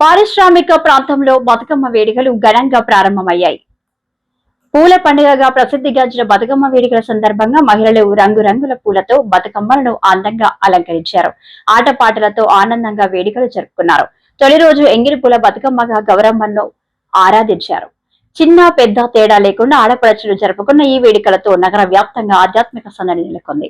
పారిశ్రామిక ప్రాంతంలో బతుకమ్మ వేడుకలు ఘనంగా ప్రారంభమయ్యాయి. పూల పండుగగా ప్రసిద్ధిగాంచిన బతుకమ్మ వేడుకల సందర్భంగా మహిళలు రంగురంగుల పూలతో బతుకమ్మలను అందంగా అలంకరించారు. ఆటపాటలతో ఆనందంగా వేడుకలు జరుపుకున్నారు. తొలి రోజు ఎంగిలి పూల బతుకమ్మగా గౌరమ్మను ఆరాధించారు. చిన్న పెద్ద తేడా లేకుండా ఆడపడుచులు జరుపుకున్న ఈ వేడుకలతో నగర వ్యాప్తంగా ఆధ్యాత్మిక సందడి నెలకొంది.